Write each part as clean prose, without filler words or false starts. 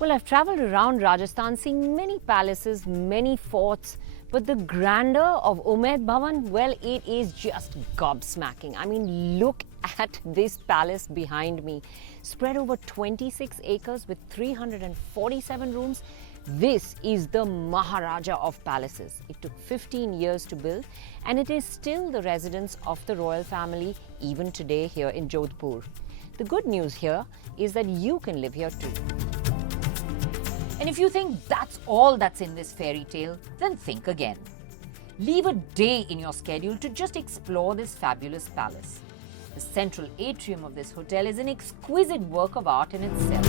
Well, I've traveled around Rajasthan seeing many palaces, many forts, but the grandeur of Umaid Bhawan, well, it is just gobsmacking. I mean, look at this palace behind me. Spread over 26 acres with 347 rooms. This is the Maharaja of palaces. It took 15 years to build and it is still the residence of the royal family even today here in Jodhpur. The good news here is that you can live here too. And if you think that's all that's in this fairy tale, then think again. Leave a day in your schedule to just explore this fabulous palace. The central atrium of this hotel is an exquisite work of art in itself.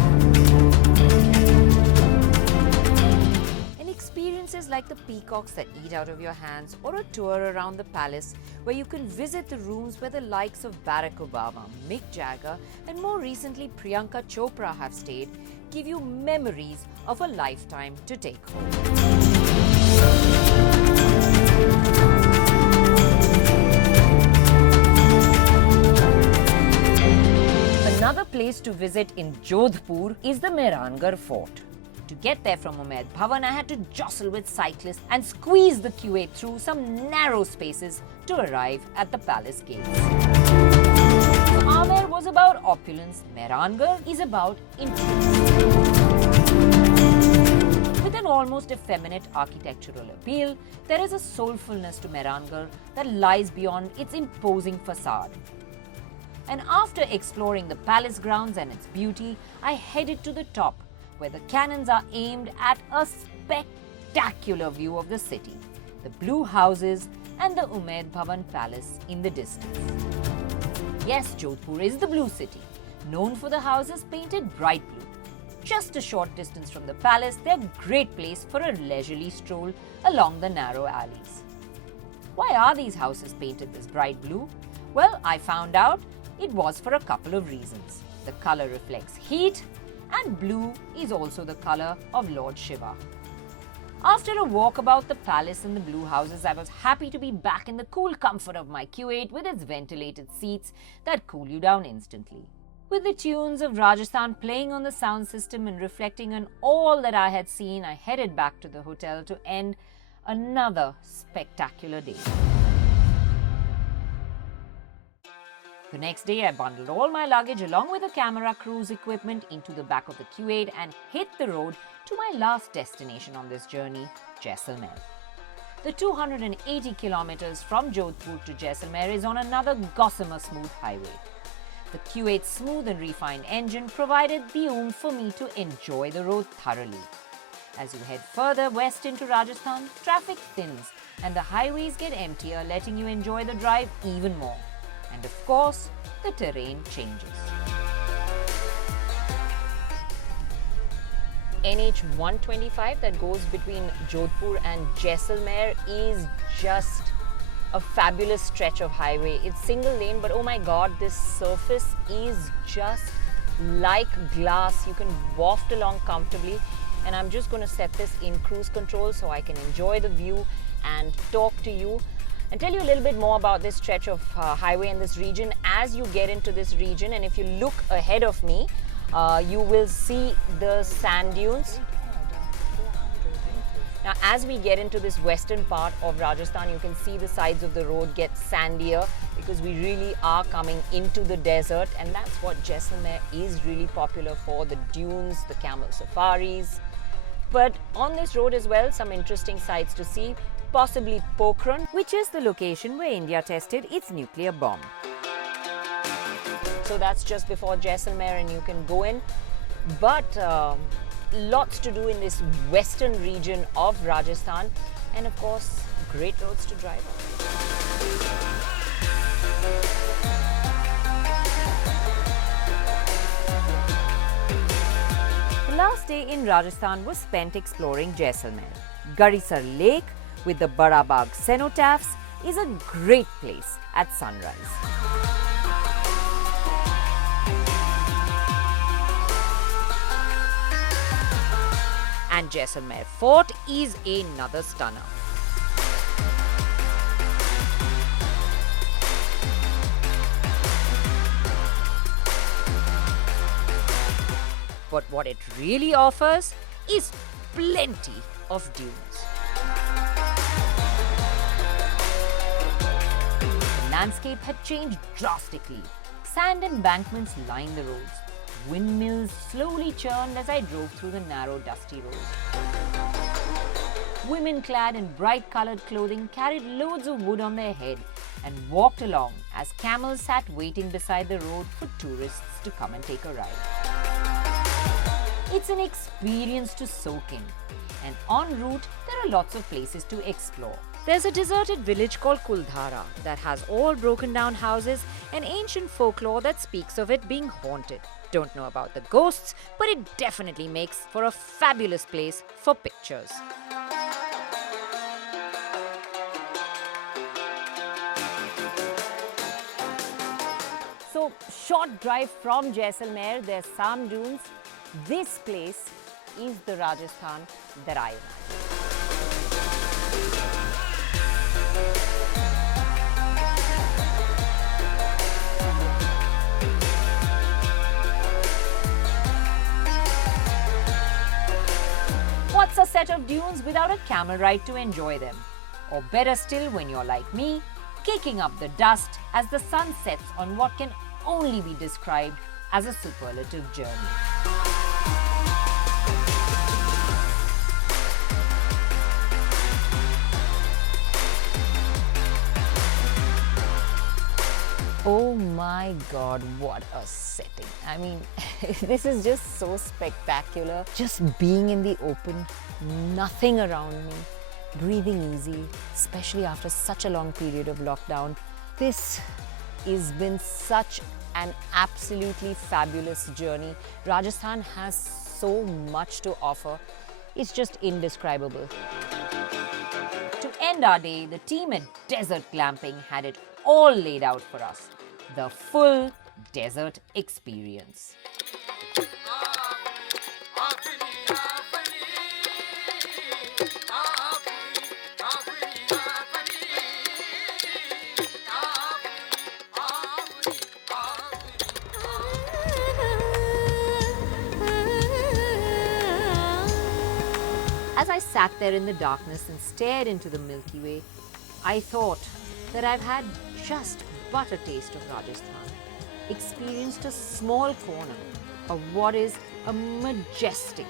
And experiences like the peacocks that eat out of your hands, or a tour around the palace where you can visit the rooms where the likes of Barack Obama, Mick Jagger and more recently Priyanka Chopra have stayed, give you memories of a lifetime to take home. Another place to visit in Jodhpur is the Mehrangarh Fort. To get there from Umaid Bhawan, I had to jostle with cyclists and squeeze the queue through some narrow spaces to arrive at the palace gates. So Amer was about opulence, Mehrangarh is about intrigue. With an almost effeminate architectural appeal, there is a soulfulness to Mehrangarh that lies beyond its imposing facade. And after exploring the palace grounds and its beauty, I headed to the top, where the cannons are aimed at a spectacular view of the city, the blue houses and the Umaid Bhawan Palace in the distance. Yes, Jodhpur is the blue city, known for the houses painted bright blue. Just a short distance from the palace, they're a great place for a leisurely stroll along the narrow alleys. Why are these houses painted this bright blue? Well, I found out it was for a couple of reasons. The color reflects heat, and blue is also the color of Lord Shiva. After a walk about the palace and the blue houses, I was happy to be back in the cool comfort of my Q8 with its ventilated seats that cool you down instantly. With the tunes of Rajasthan playing on the sound system and reflecting on all that I had seen, I headed back to the hotel to end another spectacular day. The next day, I bundled all my luggage along with the camera cruise equipment into the back of the Q8 and hit the road to my last destination on this journey, Jaisalmer. The 280 kilometers from Jodhpur to Jaisalmer is on another gossamer smooth highway. The Q8's smooth and refined engine provided the oomph for me to enjoy the road thoroughly. As you head further west into Rajasthan, traffic thins and the highways get emptier, letting you enjoy the drive even more. And of course, the terrain changes. NH 125 that goes between Jodhpur and Jaisalmer is just a fabulous stretch of highway. It's single lane, but oh my god, this surface is just like glass. You can waft along comfortably, and I'm just going to set this in cruise control so I can enjoy the view and talk to you and tell you a little bit more about this stretch of highway in this region as you get into this region. And if you look ahead of me, you will see the sand dunes. Now, as we get into this western part of Rajasthan, you can see the sides of the road get sandier because we really are coming into the desert, and that's what Jaisalmer is really popular for, the dunes, the camel safaris. But on this road as well, some interesting sights to see, possibly Pokhran, which is the location where India tested its nuclear bomb. So that's just before Jaisalmer and you can go in. But lots to do in this western region of Rajasthan, and of course, great roads to drive on. The last day in Rajasthan was spent exploring Jaisalmer. Garisar Lake with the Bada Bagh cenotaphs is a great place at sunrise. And Jaisalmer Fort is another stunner. But what it really offers is plenty of dunes. The landscape had changed drastically. Sand embankments lined the roads. Windmills slowly churned as I drove through the narrow, dusty roads. Women clad in bright-colored clothing carried loads of wood on their head and walked along as camels sat waiting beside the road for tourists to come and take a ride. It's an experience to soak in, and en route there are lots of places to explore. There's a deserted village called Kuldhara that has all broken down houses and ancient folklore that speaks of it being haunted. Don't know about the ghosts, but it definitely makes for a fabulous place for pictures. So, short drive from Jaisalmer, there's Sam Dunes. This place is the Rajasthan that I imagine. What's a set of dunes without a camel ride to enjoy them? Or better still, when you're like me, kicking up the dust as the sun sets on what can only be described as a superlative journey. Oh my God, what a setting. I mean, this is just so spectacular. Just being in the open, nothing around me, breathing easy, especially after such a long period of lockdown. This has been such an absolutely fabulous journey. Rajasthan has so much to offer. It's just indescribable. To end our day, the team at Desert Glamping had it all laid out for us. The full desert experience. As I sat there in the darkness and stared into the Milky Way, I thought that I've had just but a taste of Rajasthan, experienced a small corner of what is a majestic,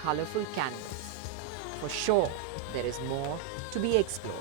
colourful canvas. For sure, there is more to be explored.